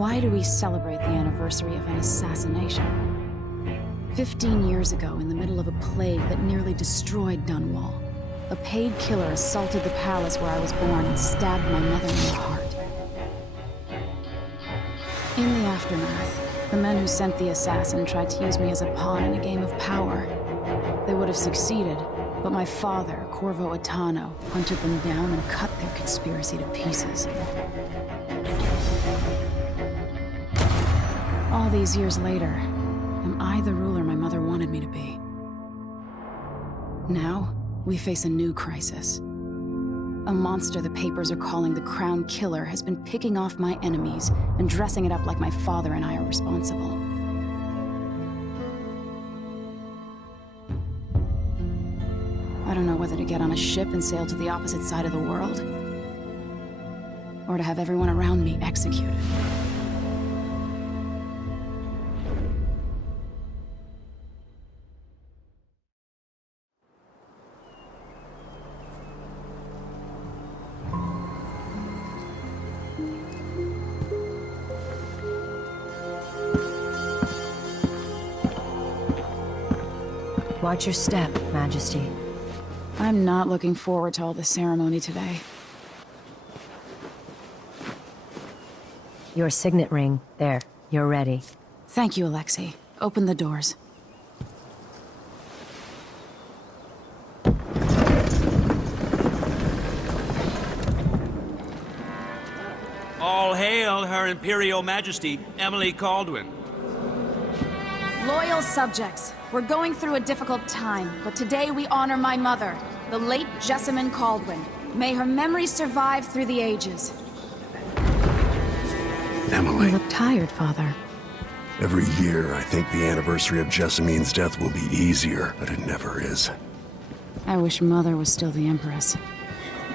Why do we celebrate the anniversary of an assassination? 15 years ago, in the middle of a plague that nearly destroyed Dunwall, a paid killer assaulted the palace where I was born and stabbed my mother in the heart. In the aftermath, the men who sent the assassin tried to use me as a pawn in a game of power. They would have succeeded, but my father, Corvo Attano, hunted them down and cut their conspiracy to pieces. All these years later, am I the ruler my mother wanted me to be? Now, we face a new crisis. A monster the papers are calling the Crown Killer has been picking off my enemies and dressing it up like my father and I are responsible. I don't know whether to get on a ship and sail to the opposite side of the world, or to have everyone around me executed. Watch your step, Majesty. I'm not looking forward to all the ceremony today. Your signet ring. There. You're ready. Thank you, Alexei. Open the doors. All hail Her Imperial Majesty, Emily Caldwin. Loyal subjects, we're going through a difficult time, but today we honor my mother, the late Jessamine Caldwin. May her memory survive through the ages. Emily. You look tired, Father. Every year, I think the anniversary of Jessamine's death will be easier, but it never is. I wish Mother was still the Empress.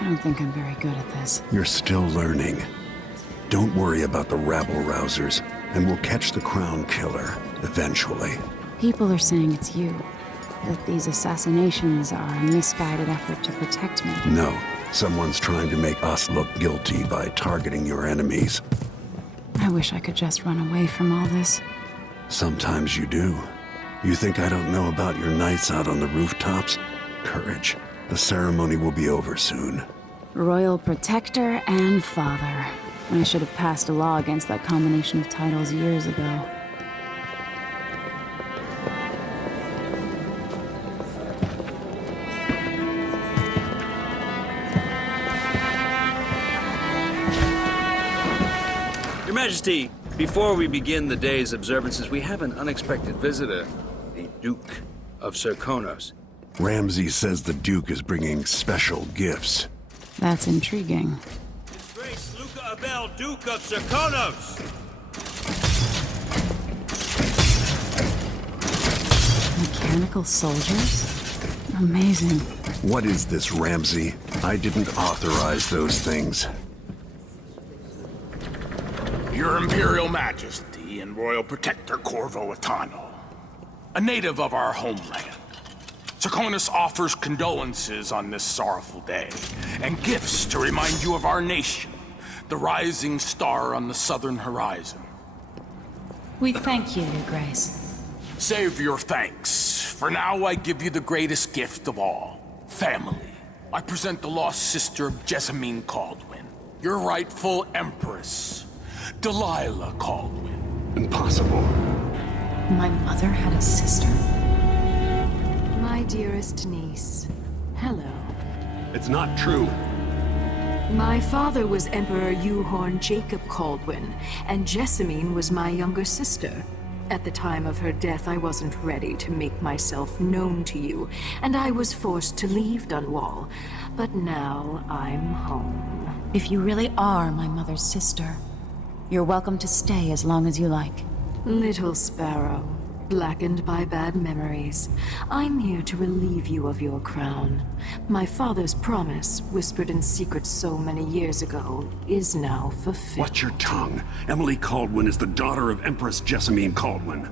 I don't think I'm very good at this. You're still learning. Don't worry about the rabble-rousers, and we'll catch the Crown Killer, eventually. People are saying it's you. That these assassinations are a misguided effort to protect me. No. Someone's trying to make us look guilty by targeting your enemies. I wish I could just run away from all this. Sometimes you do. You think I don't know about your nights out on the rooftops? Courage. The ceremony will be over soon. Royal Protector and Father. I should have passed a law against that combination of titles years ago. Your Majesty, before we begin the day's observances, we have an unexpected visitor, the Duke of Serkonos. Ramsay says the Duke is bringing special gifts. That's intriguing. His Grace Luca Abel, Duke of Serkonos! Mechanical soldiers? Amazing. What is this, Ramsay? I didn't authorize those things. Your Imperial Majesty and Royal Protector Corvo Attano, a native of our homeland. Serkonos offers condolences on this sorrowful day, and gifts to remind you of our nation, the rising star on the southern horizon. We thank you, Your Grace. Save your thanks. For now, I give you the greatest gift of all, family. I present the lost sister of Jessamine Caldwin, your rightful Empress, Delilah Caldwin. Impossible. My mother had a sister? My dearest niece, hello. It's not true. My father was Emperor Euhorn Jacob Caldwin, and Jessamine was my younger sister. At the time of her death, I wasn't ready to make myself known to you, and I was forced to leave Dunwall. But now I'm home. If you really are my mother's sister, you're welcome to stay as long as you like. Little sparrow, blackened by bad memories, I'm here to relieve you of your crown. My father's promise, whispered in secret so many years ago, is now fulfilled. Watch your tongue. Emily Caldwin is the daughter of Empress Jessamine Caldwin.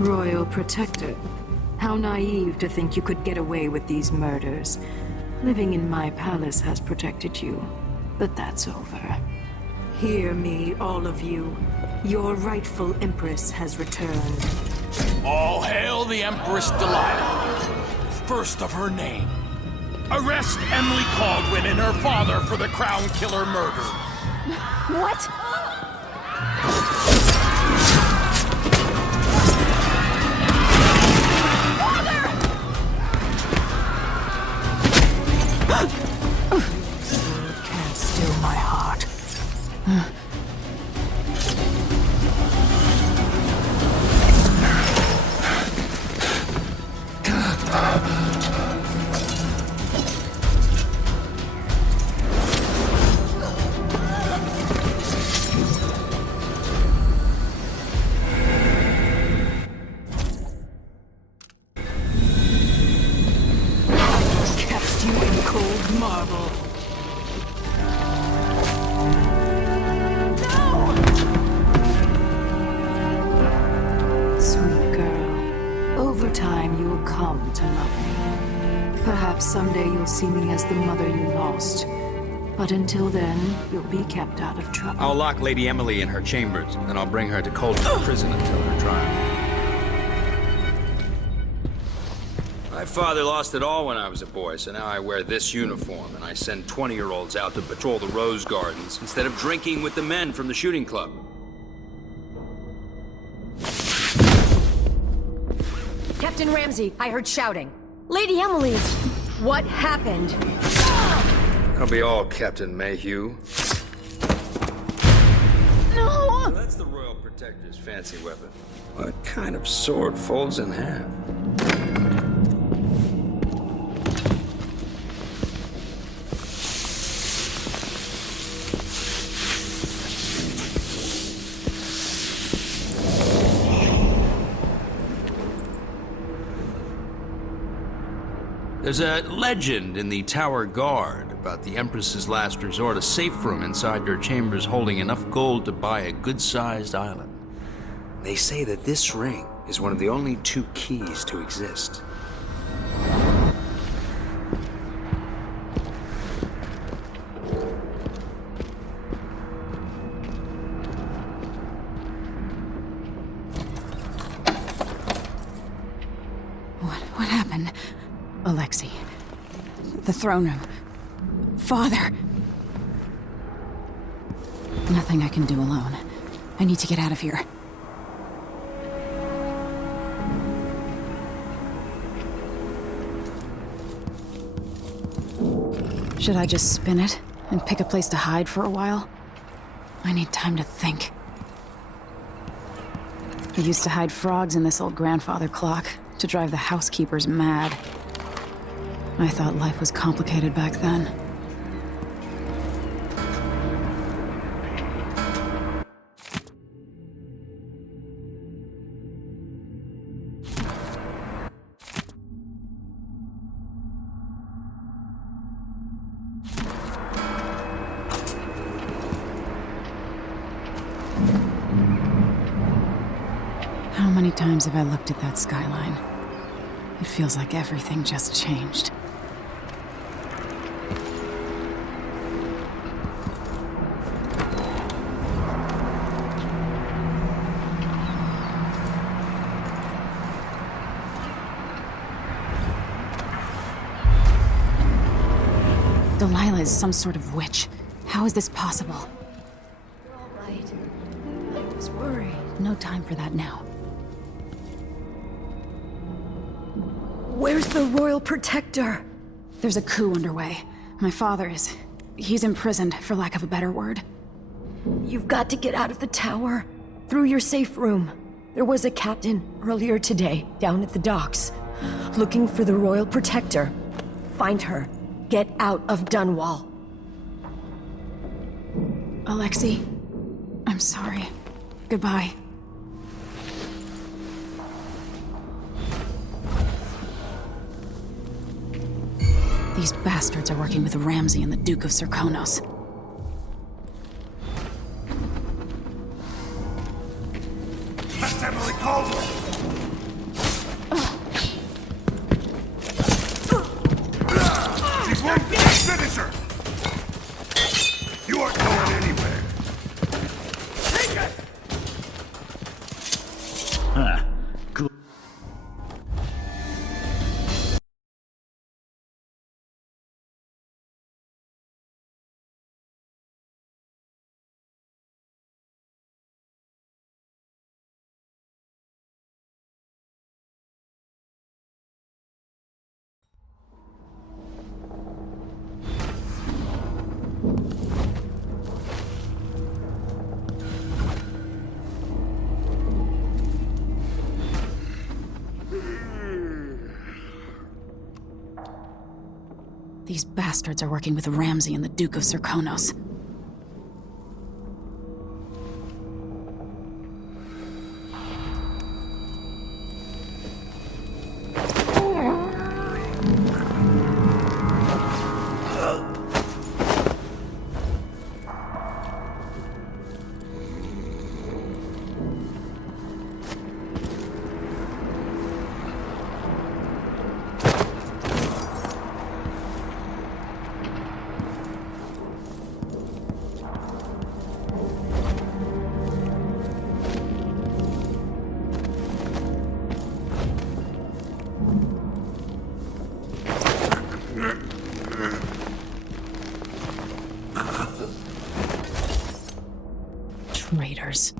Royal Protector, how naive to think you could get away with these murders. Living in my palace has protected you, but that's over. Hear me, all of you. Your rightful Empress has returned. All hail the Empress Delilah, first of her name. Arrest Emily Caldwin and her father for the Crown Killer murder. What? Can't still my heart. Cast you in cold marble. Sweet girl, over time you'll come to love me. Perhaps someday you'll see me as the mother you lost. But until then, you'll be kept out of trouble. I'll lock Lady Emily in her chambers, then I'll bring her to Coldstream Prison until her trial. My father lost it all when I was a boy, so now I wear this uniform, and I send 20-year-olds out to patrol the rose gardens instead of drinking with the men from the shooting club. Captain Ramsey, I heard shouting. Lady Emily, what happened? I'll be all Captain Mayhew. No! So that's the Royal Protector's fancy weapon. What kind of sword folds in half? There's a legend in the Tower Guard about the Empress's last resort, a safe room inside her chambers holding enough gold to buy a good-sized island. They say that this ring is one of the only 2 keys to exist. What happened? Alexei. The throne room. Father. Nothing I can do alone. I need to get out of here. Should I just spin it and pick a place to hide for a while? I need time to think. I used to hide frogs in this old grandfather clock to drive the housekeepers mad. I thought life was complicated back then. How many times have I looked at that skyline? It feels like everything just changed. Delilah is some sort of witch. How is this possible? You're all right. I was worried. No time for that now. Where's the Royal Protector? There's a coup underway. My father is... he's imprisoned, for lack of a better word. You've got to get out of the tower. Through your safe room. There was a captain earlier today, down at the docks. Looking for the Royal Protector. Find her. Get out of Dunwall. Alexei, I'm sorry. Goodbye. These bastards are working with Ramsey and the Duke of Serkonos. That's Emily Caldwell! She won't finish her! You aren't going anywhere. These bastards are working with Ramsay and the Duke of Serkonos. Traitors.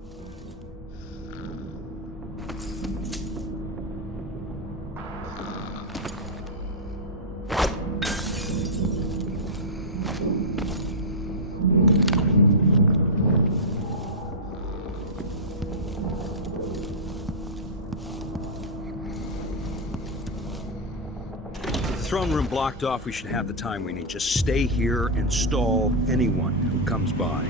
Throne room blocked off, we should have the time we need. Just stay here and stall anyone who comes by.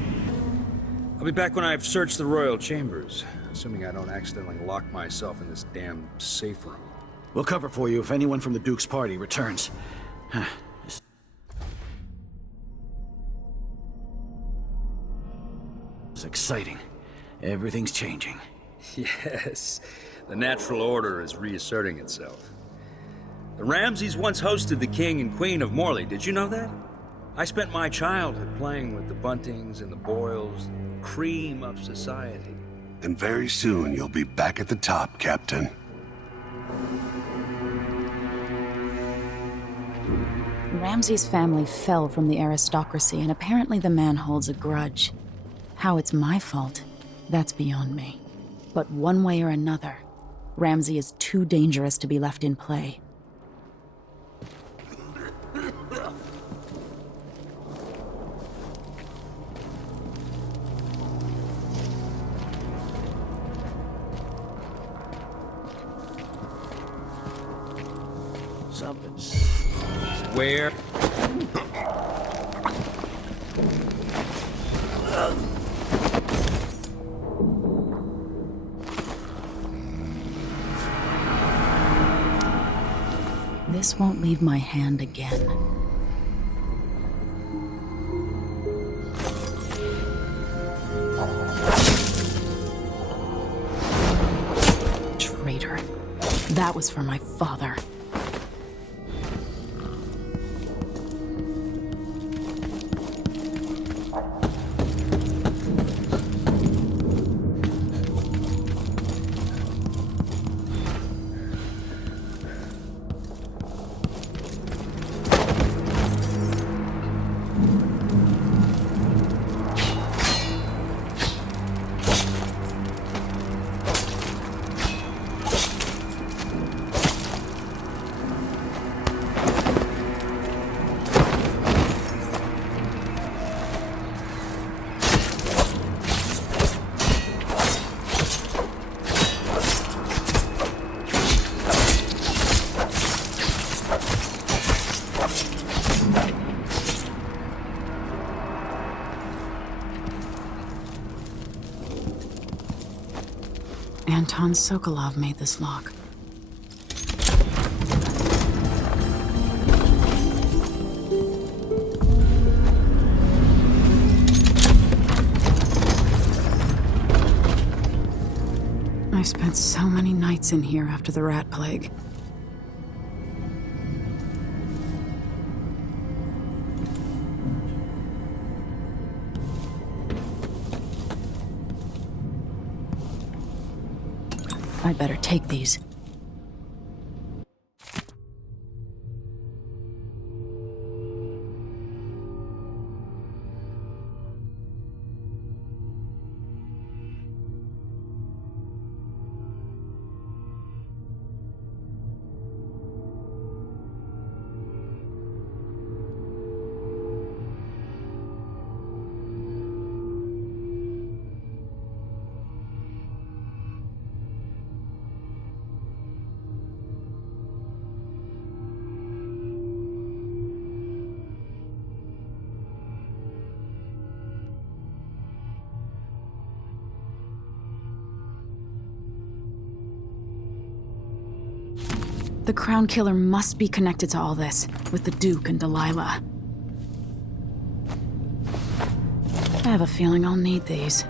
I'll be back when I've searched the royal chambers, assuming I don't accidentally lock myself in this damn safe room. We'll cover for you if anyone from the Duke's party returns. This is exciting. Everything's changing. Yes, the natural order is reasserting itself. The Ramsays once hosted the King and Queen of Morley, did you know that? I spent my childhood playing with the Buntings and the Boyles, the cream of society. And very soon you'll be back at the top, Captain. Ramsay's family fell from the aristocracy, and apparently the man holds a grudge. How it's my fault, that's beyond me. But one way or another, Ramsay is too dangerous to be left in play. Something's... Where? This won't leave my hand again. Traitor. That was for my father. Anton Sokolov made this lock. I spent so many nights in here after the rat plague. I better take these. The Crown Killer must be connected to all this, with the Duke and Delilah. I have a feeling I'll need these.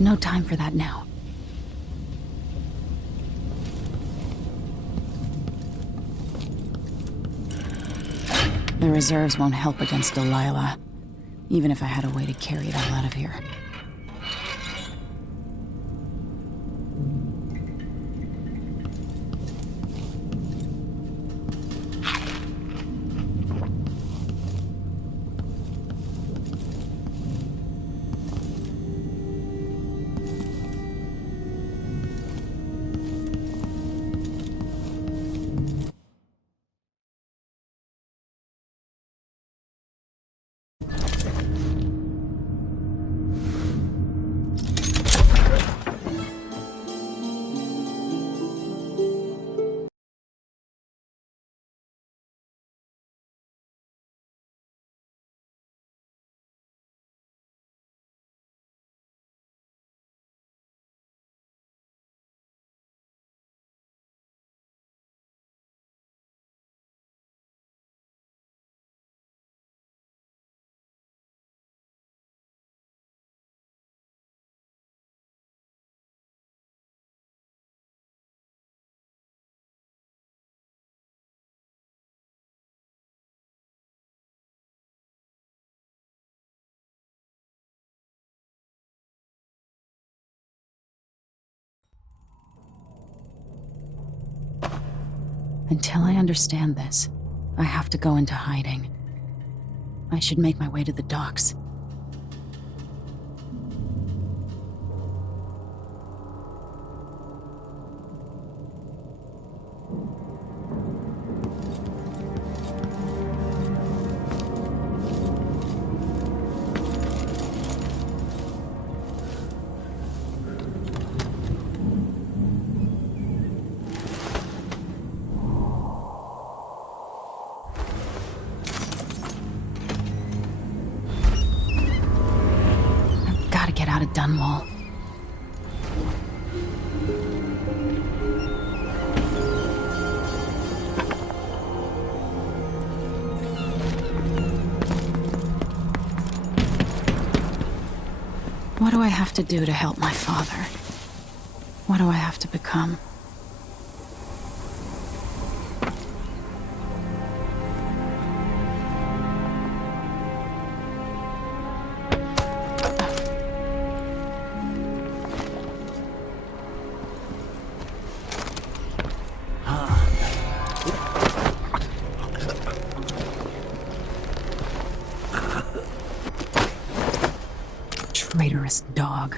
No time for that now. The reserves won't help against Delilah, even if I had a way to carry it all out of here. Until I understand this, I have to go into hiding. I should make my way to the docks. Get out of Dunwall. What do I have to do to help my father? What do I have to become? Traitorous dog.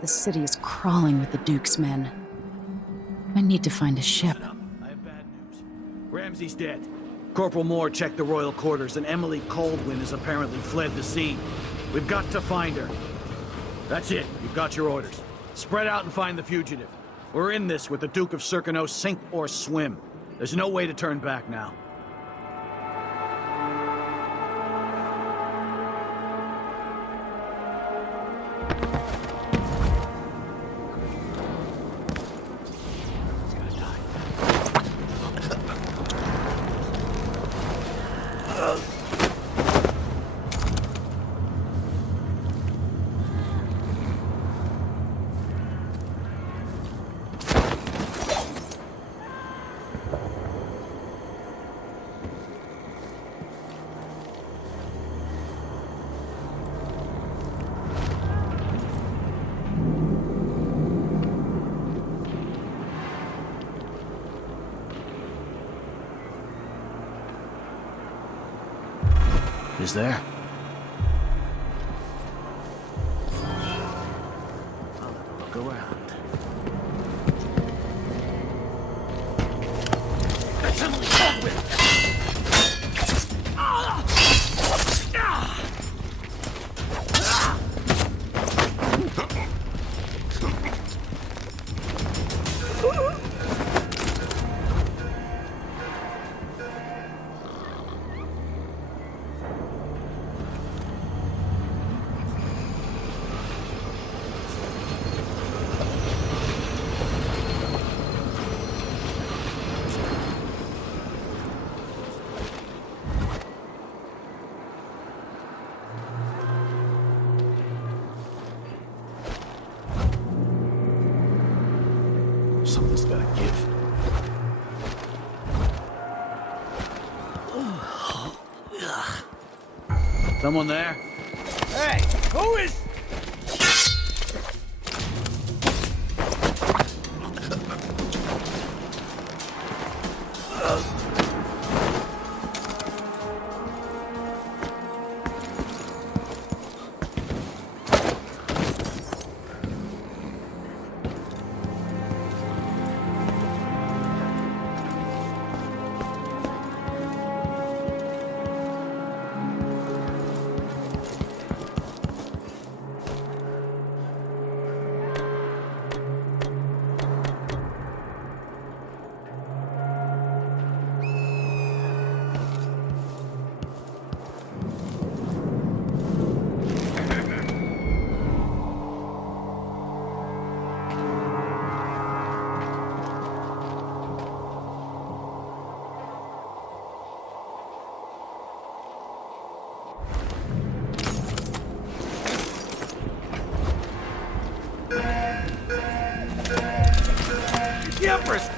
The city is crawling with the Duke's men. I need to find a ship. I have bad news. Ramsey's dead. Corporal Moore checked the royal quarters, and Emily Caldwin has apparently fled the scene. We've got to find her. That's it. You've got your orders. Spread out and find the fugitive. We're in this with the Duke of Serkino, sink or swim. There's no way to turn back now. Is there? I'll have a look around. That's Emily Caldwin! Something's gotta give. Someone there? Hey, who is... The Empress!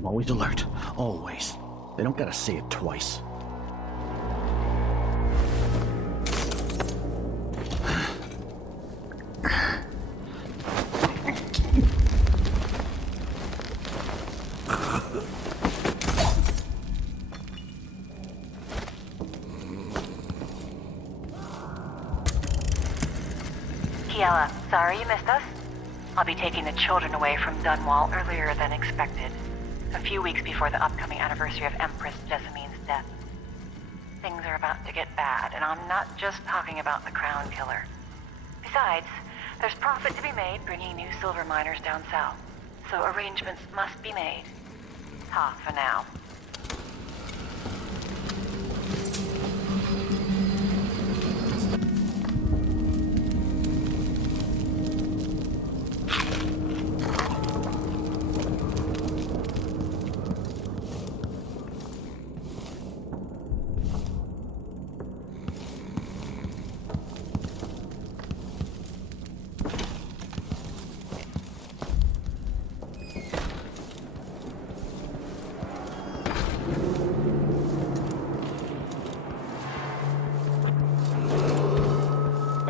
I'm always alert. Always. They don't gotta say it twice. Kiela, sorry you missed us. I'll be taking the children away from Dunwall earlier than expected. A few weeks before the upcoming anniversary of Empress Jessamine's death. Things are about to get bad, and I'm not just talking about the Crown Killer. Besides, there's profit to be made bringing new silver miners down south. So arrangements must be made. Ta for now.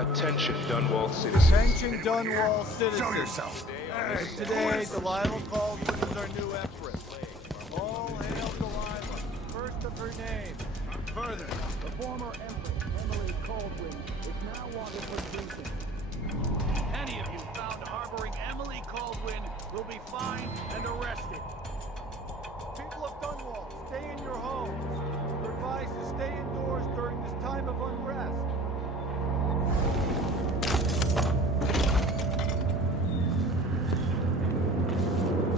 Attention, Dunwall citizens. Attention, Dunwall citizens. Show yourself. As of today, Delilah Caldwin is our new empress. All hail Delilah, first of her name. Further, the former empress, Emily Caldwin, is now wanted for treason. Any of you found harboring Emily Caldwin will be fined and arrested. People of Dunwall, stay in your homes. You're advised to stay indoors during this time of unrest.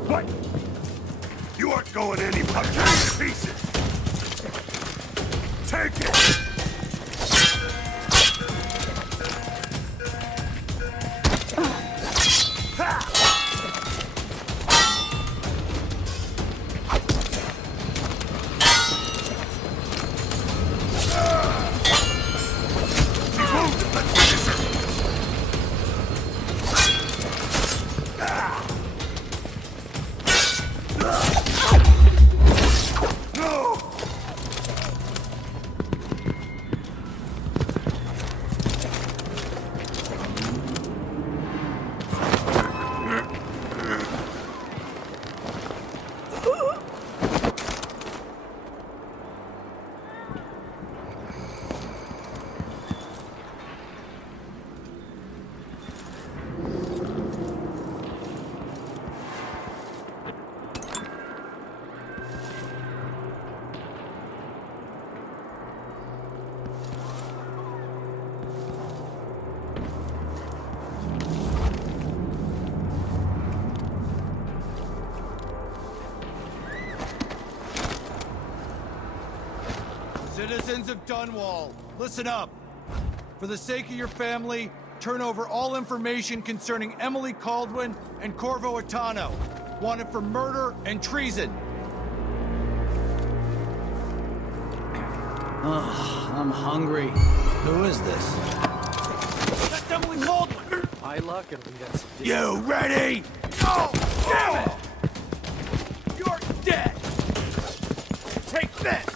What? You aren't going any pieces! Take it! Citizens of Dunwall, listen up. For the sake of your family, turn over all information concerning Emily Caldwin and Corvo Atano, wanted for murder and treason. I'm hungry. Who is this? That's Emily Caldwin! My luck, it'll be that. You ready? Oh, damn it! You're dead! Take this!